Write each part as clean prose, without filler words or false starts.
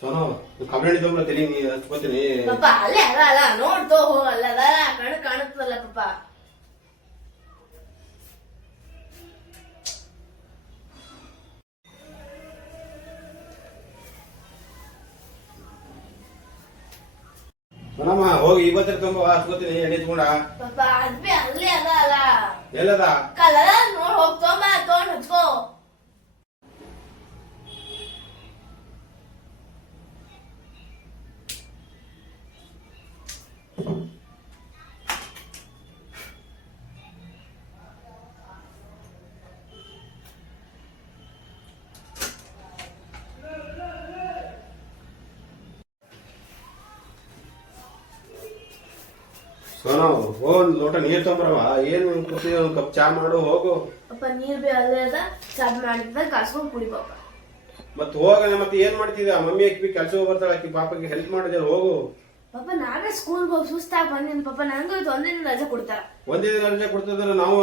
Sonu complaint ತಗೊಂಡ್ಲ ತಲಿ ನೀ ಹಚ್ಕೋತೀನಿ ಪಾಪ ಅಲ್ಲೇ ಅಲ್ಲ ನೋಡ್ತೋ ಹೋಗಲ್ಲ ಕಾಣುತ್ತಲ್ಲ ಪಾಪ. ಸೋನಮ್ಮ ಹೋಗಿ ಇವತ್ತರ ತುಂಬ ಹಚ್ಕೋತೀನಿ ಎಣ್ಣೆ ತಗೊಂಡ ಪಾಪ ಅದ್ಬಿ ಅಲ್ಲೇ ಅಲ್ಲ ಎಲ್ಲದ ಕಲರ ನೋಡ್ ಹೋಗ್ ತೊಗೊಂಡ್ ಹಚ್ಕೋ. ಸೋನು ಒಂದ್ ಲೋಟ ನೀರ್ ತೊಂಬರವ ಏನ್ ಕೂತಿ ಒಂದ್ ಕಪ್ ಚಾ ಮಾಡು ಹೋಗು. ಪಾಪ ನೀರ್ ಬಿ ಅಲ್ಲೇ ಅದ ಚಾದ್ ಮಾಡಿದ್ದ ಕಾಸ್ಕೊಂಡ್ ಕುಡಿ ಪಾಪ. ಮತ್ ಹೋಗ ಮತ್ತೆ ಏನ್ ಮಾಡ್ತಿದ್ದ ಮಮ್ಮಿ ಅಕ್ಕಿ ಕೆಲ್ಸ ಬರ್ತಾಳ ಅಕ್ಕಿ ಪಾಪಕ್ಕೆ ಹೆಲ್ಪ್ ಮಾಡಿದ್ರೆ ಹೋಗು. ಪಾಪ ನಾವೇ ಸ್ಕೂಲ್ಗೆ ಹೋಗಿ ಸುಸ್ತಾಗಿ ಬಂದಿನ ಪಾಪ ನಂಗೂ ಇದು ಒಂದಿನ ರಜೆ ಕೊಡ್ತಾರ. ಒಂದೇ ದಿನ ರಜೆ ಕೊಡ್ತಿದ್ರೆ ನಾವು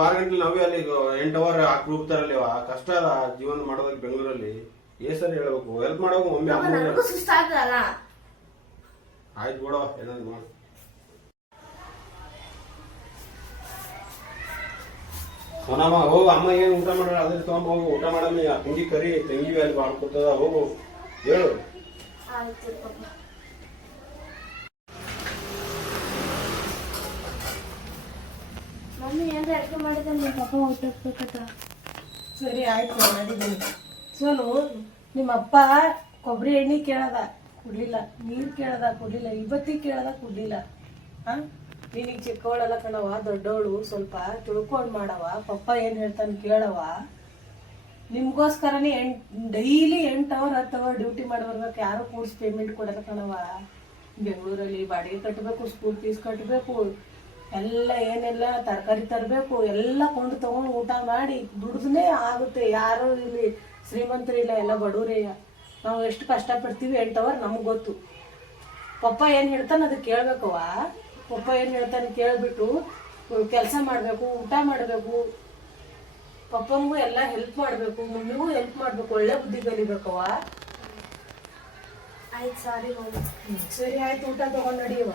ವಾರ ಗಂಟೆ ನಾವೇ ಅಲ್ಲಿ 8 ಅವರ್ ಹಾಕಿ ಹೋಗ್ತಾರಲ್ಲಿ ಕಷ್ಟ ಅದ ಜೀವನ ಮಾಡೋದಕ್ಕೆ ಬೆಂಗಳೂರಲ್ಲಿ. ಸರಿ ಹೇಳ್ಬೇಕು ಹೆಲ್ಪ್ ಮಾಡೋಗು ಮಮ್ಮಿ ಅಮ್ಮ. ನನಗೂ ಸುಸ್ತಾಗ್ತದಲ್ಲ. ಆಯ್ತು ಬಿಡವ ಏನಾದ್ರು ಮಾಡು. ಸೋನಮ್ಮ ಹೋಗು ಅಮ್ಮ ಏನ್ ಊಟ ಮಾಡ್ರ ಅದ್ರ ತಗೊಂಡ್ ಹೋಗು ಊಟ ಮಾಡಮ್ಮಿ ತಂಗಿ ಕರಿ ತಂಗಿ ಅಲ್ಲಿ ಮಾಡ್ಕೊತದ ಹೋಗು ಹೇಳು. ಆಯ್ತು ಪಾಪ. ಮಮ್ಮಿ ಏನ್ರ ಅಡ್ಗೆ ಮಾಡಿದ್ರೆ ನಿಮ್ಮ ಪಾಪ ಊಟಕ್ಬೇಕತ್ತ. ಸರಿ ಆಯ್ತು ಮಾಡಿದ್ದೀನಿ. ಸೋನು ನಿಮ್ಮ ಅಪ್ಪ ಕೊಬ್ಬರಿ ಎಣ್ಣೆ ಕೇಳದ ಕುಡ್ಲಿಲ್ಲ, ನೀರು ಕೇಳದ ಕುಡ್ಲಿಲ್ಲ, ಇವತ್ತಿಗೆ ಕೇಳದ ಕುಡ್ಲಿಲ್ಲ. ಹಾಂ ನೀನೀಗ ಚಿಕ್ಕವಳೆಲ್ಲ ಕಣವ, ದೊಡ್ಡವಳು ಸ್ವಲ್ಪ ತಿಳ್ಕೊಂಡು ಮಾಡವ. ಪಪ್ಪ ಏನು ಹೇಳ್ತಾನೆ ಕೇಳವ. ನಿಮ್ಗೋಸ್ಕರನೇ ಡೈಲಿ 8 ಅವರ್ 10 ಅವರ್ ಡ್ಯೂಟಿ ಮಾಡಿ ಬರ್ಬೇಕು. ಯಾರು ಕೂಡ್ಸ್ ಪೇಮೆಂಟ್ ಕೊಡಲ್ಲ ಕಣವ. ಬೆಂಗಳೂರಲ್ಲಿ ಬಾಡಿಗೆ ಕಟ್ಟಬೇಕು, ಸ್ಕೂಲ್ ಫೀಸ್ ಕಟ್ಟಬೇಕು, ಎಲ್ಲ ಏನೆಲ್ಲ ತರಕಾರಿ ತರಬೇಕು, ಎಲ್ಲ ಕೊಂಡು ತಗೊಂಡು ಊಟ ಮಾಡಿ ದುಡ್ದೇ ಆಗುತ್ತೆ. ಯಾರು ಇಲ್ಲಿ ಶ್ರೀಮಂತರಿಲ್ಲ, ಎಲ್ಲ ಬಡವರೇ. ನಾವು ಎಷ್ಟು ಕಷ್ಟಪಡ್ತೀವಿ 8 ಅವರ್ ನಮ್ಗೆ ಗೊತ್ತು. ಪಪ್ಪ ಏನು ಹೇಳ್ತಾನೆ ಅದು ಕೇಳಬೇಕವ. ಪಪ್ಪ ಏನು ಹೇಳ್ತಾನೆ ಕೇಳಿಬಿಟ್ಟು ಕೆಲಸ ಮಾಡಬೇಕು, ಊಟ ಮಾಡಬೇಕು, ಪಪ್ಪಂಗೂ ಎಲ್ಲ ಹೆಲ್ಪ್ ಮಾಡಬೇಕು, ಮಮ್ಮಿಗೂ ಹೆಲ್ಪ್ ಮಾಡಬೇಕು, ಒಳ್ಳೆ ಬುದ್ಧಿ ಕಲಿಬೇಕವ. ಆಯ್ತು ಸಾರಿ ಮಮ್ಮಿ. ಸರಿ ಆಯ್ತು, ಊಟ ತಗೊಂಡು ನಡಿಯವ.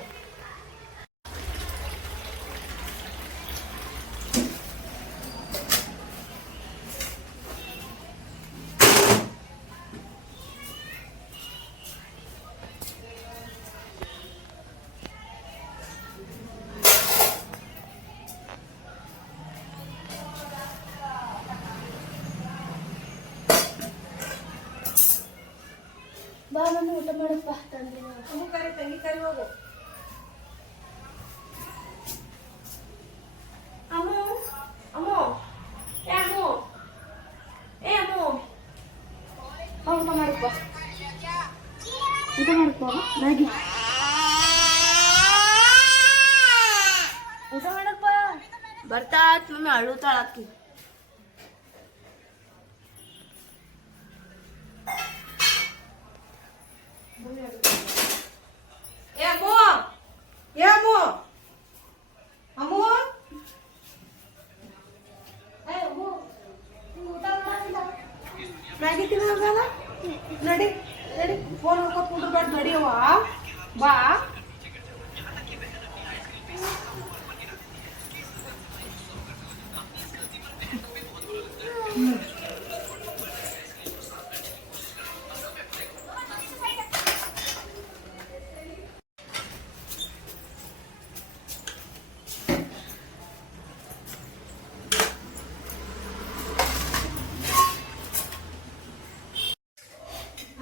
ಬಾ ಮಮ್ಮಿ ಊಟ ಮಾಡಪ್ಪ ತಂದೆ. ತಂಗಿ ಕರಿ ಹೋಗು. ಅಮ್ಮು ಅಮ್ಮು ಏ ಅಮ್ಮು ಏ ಅಮ್ಮು ಬಾ ಊಟ ಮಾಡಪ್ಪ. ಊಟ ಮಾಡಪ್ಪ ಮ್ಯಾಗಿ ಊಟ ಮಾಡಪ್ಪ. ಬರ್ತಾ ಮಮ್ಮಿ ಅಳುತ್ತಾಳ ಅಕ್ಕಿ. ಮ್ಯಾಗಿ ತಿನ್ನೋದಲ್ಲ ನಡಿ ನಡಿ, ಫೋನ್ ನೋಡ್ಕೊಂಡು ಕುಂಡ್ರಬೇಡ, ನಡಿಯವ್ವ ಬಾ.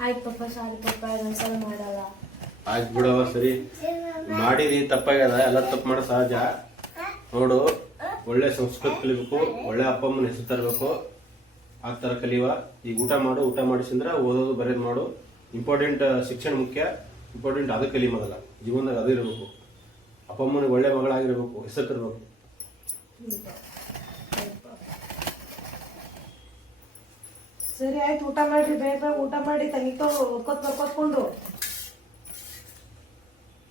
ಆಯ್ತು ಪಪ್ಪ ಸಾರಿ ಪಪ್ಪ ಇನ್ನೊಂದ್ಸಲ ಮಾಡಲ್ಲ. ಆಯ್ತು ಬಿಡವ ಸರಿ ಮಾಡಿದಿ ತಪ್ಪಾಗ್ಯದ, ಎಲ್ಲ ತಪ್ಪು ಮಾಡೋ ಸಹಜ. ನೋಡು ಒಳ್ಳೆ ಸಂಸ್ಕೃತಿ ಕಲಿಬೇಕು, ಒಳ್ಳೆ ಅಪ್ಪ ಅಮ್ಮನ ಹೆಸರು ತರಬೇಕು, ಆ ಥರ ಕಲಿಯುವ. ಈಗ ಊಟ ಮಾಡು, ಊಟ ಮಾಡಿಸಿಂದ್ರೆ ಓದೋದು ಬರೆಯೋದು ಮಾಡು. ಇಂಪಾರ್ಟೆಂಟ್ ಶಿಕ್ಷಣ ಮುಖ್ಯ, ಇಂಪಾರ್ಟೆಂಟ್ ಅದು ಕಲಿ ಮೊದಲ ಜೀವನದಾಗ ಅದು ಇರಬೇಕು. ಅಪ್ಪ ಅಮ್ಮನಿಗೆ ಒಳ್ಳೆ ಮಗಳಾಗಿರ್ಬೇಕು, ಹೆಸರು ತರಬೇಕು. ಸರಿ ಆಯ್ತು, ಊಟ ಮಾಡ್ರಿ, ಬೇಗ ಊಟ ಮಾಡಿ ತಂಗಿ ಓದ್ಕೊತ್ಕೊಂಡು